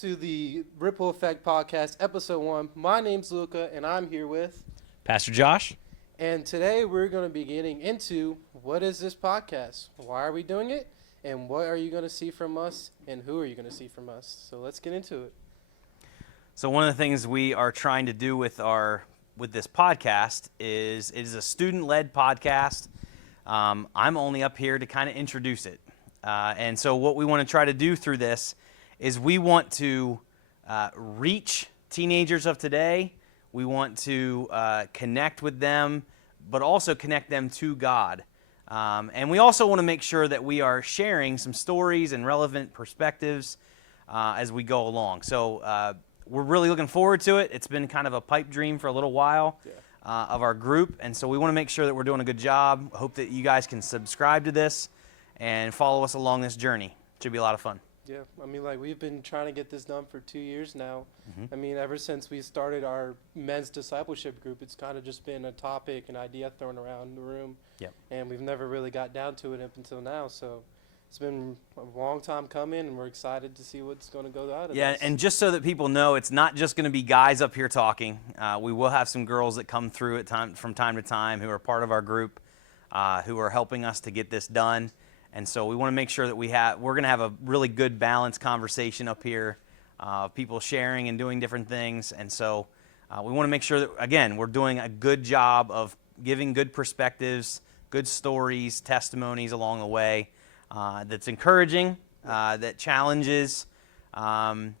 to the Ripple Effect Podcast, Episode 1. My name's Luca, and I'm here with... Pastor Josh. And today we're going to be getting into what is this podcast? Why are we doing it? And what are you going to see from us? And who are you going to see from us? So let's get into it. So one of the things we are trying to do with this podcast is it is a student-led podcast. I'm only up here to kind of introduce it. And so what we want to try to do through this is we want to reach teenagers of today. We want to connect with them, but also connect them to God. And we also want to make sure that we are sharing some stories and relevant perspectives as we go along. So we're really looking forward to it. It's been kind of a pipe dream for a little while of our group. And so we want to make sure that we're doing a good job. Hope that you guys can subscribe to this and follow us along this journey. Should be a lot of fun. Yeah, I mean, like, we've been trying to get this done for 2 years now. Mm-hmm. I mean, ever since we started our men's discipleship group, it's kind of just been a topic, an idea thrown around the room. Yep. And we've never really got down to it up until now. So it's been a long time coming, and we're excited to see what's going to go out of Yeah, this. and just so that people know, it's not just going to be guys up here talking. We will have some girls that come through from time to time who are part of our group, who are helping us to get this done. And so we want to make sure that we're going to have a really good balanced conversation up here, people sharing and doing different things. And so we want to make sure that, again, we're doing a good job of giving good perspectives, good stories, testimonies along the way that's encouraging, that challenges, and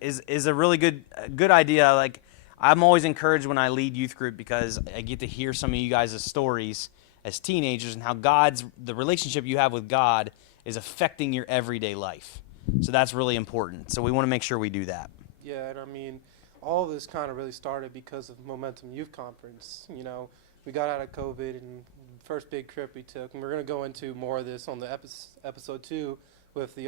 is a really good idea. Like, I'm always encouraged when I lead youth group because I get to hear some of you guys' stories as teenagers and how the relationship you have with God is affecting your everyday life. So that's really important. So we want to make sure we do that. Yeah, and I mean, all of this kind of really started because of Momentum Youth Conference. You know, we got out of COVID and first big trip we took, and we're going to go into more of this on the episode 2 with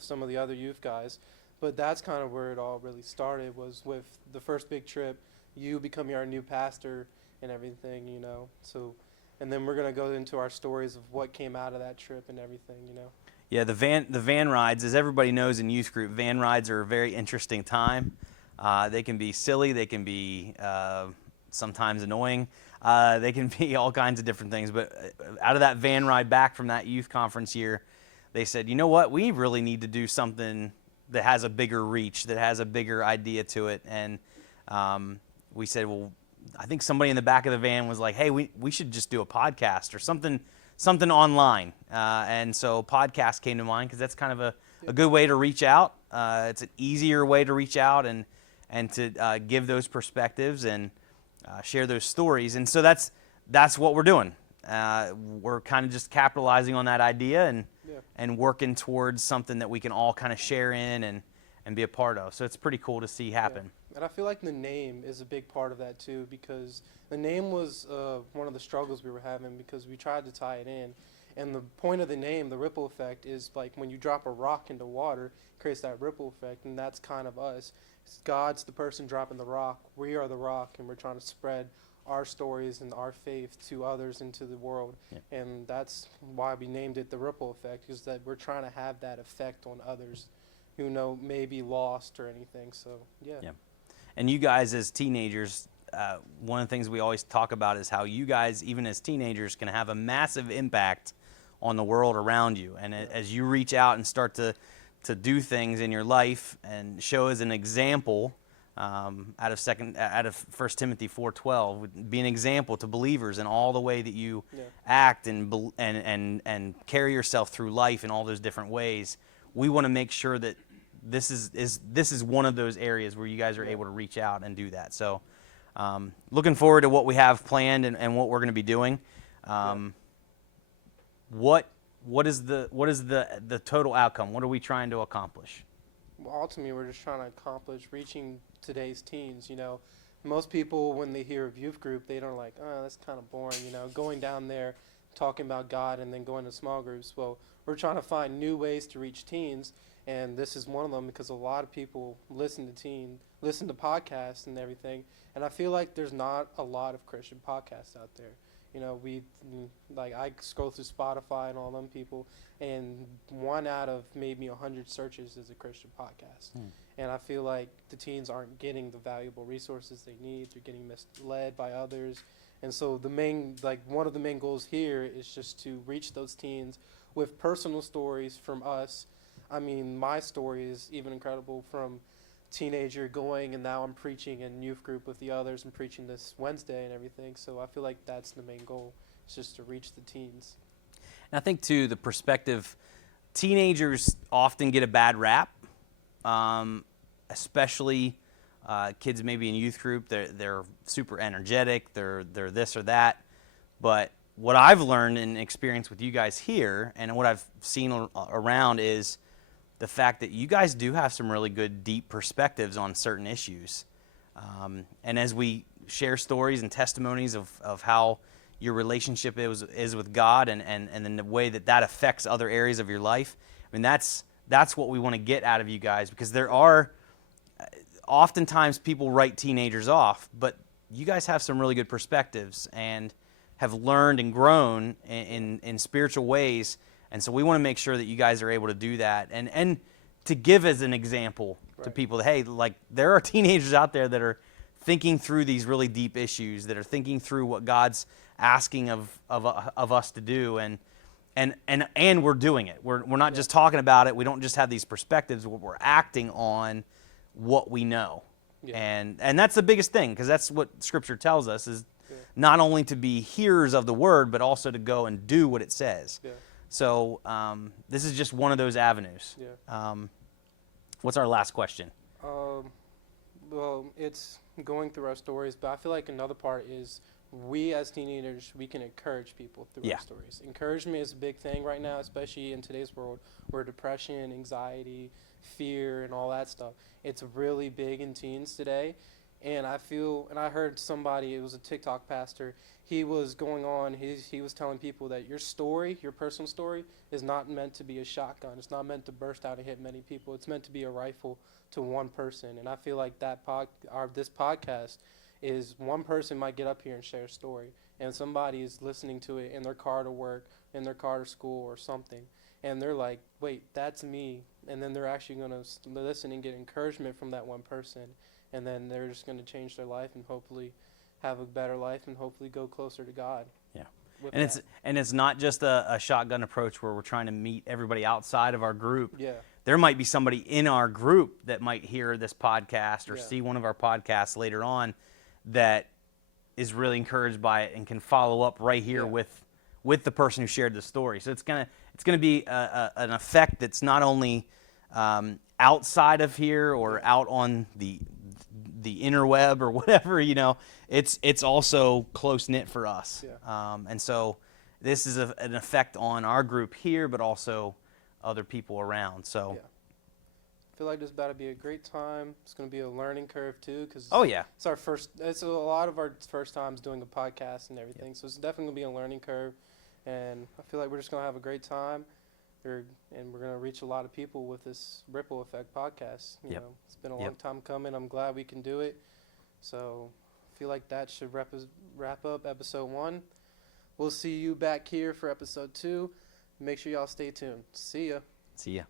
some of the other youth guys. But that's kind of where it all really started, was with the first big trip, you becoming our new pastor and everything, you know. So, and then we're going to go into our stories of what came out of that trip and everything, you know. Yeah, the van rides, as everybody knows in youth group, van rides are a very interesting time. They can be silly, they can be sometimes annoying, they can be all kinds of different things. But out of that van ride back from that youth conference year, they said, you know what, we really need to do something that has a bigger reach, that has a bigger idea to it. And we said, well, I think somebody in the back of the van was like, hey, we should just do a podcast or something online. And so podcast came to mind because that's kind of a good way to reach out. It's an easier way to reach out and to give those perspectives and share those stories. And so that's what we're doing. We're kind of just capitalizing on that idea and working towards something that we can all kind of share in and be a part of. So it's pretty cool to see happen. Yeah. And I feel like the name is a big part of that too, because the name was one of the struggles we were having because we tried to tie it in. And the point of the name, the ripple effect, is like when you drop a rock into water, it creates that ripple effect, and that's kind of us. God's the person dropping the rock. We are the rock, and we're trying to spread our stories and our faith to others into the world. Yeah. And that's why we named it the ripple effect, is that we're trying to have that effect on others who may be lost or anything. So, yeah. And you guys as teenagers, one of the things we always talk about is how you guys, even as teenagers, can have a massive impact on the world around you. And as you reach out and start to do things in your life and show as an example, out of 1 Timothy 4:12, be an example to believers in all the way that you act and carry yourself through life in all those different ways. We want to make sure that this is one of those areas where you guys are able to reach out and do that. So looking forward to what we have planned and what we're going to be doing. What is the total outcome? What are we trying to accomplish? Well, ultimately, we're just trying to accomplish reaching today's teens. You know, most people, when they hear of youth group, they don't like, oh, that's kind of boring, you know, going down there, talking about God and then going to small groups. Well, we're trying to find new ways to reach teens. And this is one of them because a lot of people listen to podcasts and everything. And I feel like there's not a lot of Christian podcasts out there. You know, I scroll through Spotify and all them people, and 1 out of maybe 100 searches is a Christian podcast. And I feel like the teens aren't getting the valuable resources they need. They're getting misled by others. And so one of the main goals here is just to reach those teens with personal stories from us. I mean, my story is even incredible, from teenager going, and now I'm preaching in youth group with the others and preaching this Wednesday and everything. So I feel like that's the main goal, is just to reach the teens. And I think, too, the perspective, teenagers often get a bad rap, especially kids maybe in youth group. They're super energetic, they're this or that. But what I've learned and experienced with you guys here, and what I've seen around, is the fact that you guys do have some really good, deep perspectives on certain issues. And as we share stories and testimonies of how your relationship is with God, and then the way that affects other areas of your life, I mean, that's what we want to get out of you guys, because there are oftentimes people write teenagers off, but you guys have some really good perspectives and have learned and grown in spiritual ways. And so we want to make sure that you guys are able to do that, and to give as an example to people that, hey, like, there are teenagers out there that are thinking through these really deep issues, that are thinking through what God's asking of us to do, and we're doing it. We're not just talking about it. We don't just have these perspectives. We're acting on what we know. And that's the biggest thing, because that's what Scripture tells us, is not only to be hearers of the word, but also to go and do what it says. So this is just one of those avenues. What's our last question? Well, it's going through our stories, but I feel like another part is we as teenagers, we can encourage people through our stories. Encouragement is a big thing right now, especially in today's world, where depression, anxiety, fear, and all that stuff, it's really big in teens today. And I heard somebody, it was a TikTok pastor, he was going on, he was telling people that your story, your personal story, is not meant to be a shotgun. It's not meant to burst out and hit many people. It's meant to be a rifle to one person. And I feel like this podcast is, one person might get up here and share a story, and somebody is listening to it in their car to work, in their car to school or something. And they're like, wait, that's me. And then they're actually going to listen and get encouragement from that one person. And then they're just going to change their life and hopefully have a better life and hopefully go closer to God. Yeah. And it's not just a shotgun approach where we're trying to meet everybody outside of our group. There might be somebody in our group that might hear this podcast or see one of our podcasts later on that is really encouraged by it and can follow up right here with the person who shared the story. So it's gonna be an effect that's not only outside of here or out on the interweb or whatever, it's also close knit for us. And so this is an effect on our group here, but also other people around. So I feel like this is about to be a great time. It's going to be a learning curve too, because it's a lot of our first times doing a podcast and everything. So it's definitely going to be a learning curve, and I feel like we're just going to have a great time. And we're going to reach a lot of people with this Ripple Effect podcast. You know, it's been a long time coming. I'm glad we can do it. So I feel like that should wrap up episode 1. We'll see you back here for episode 2. Make sure y'all stay tuned. See ya. See ya.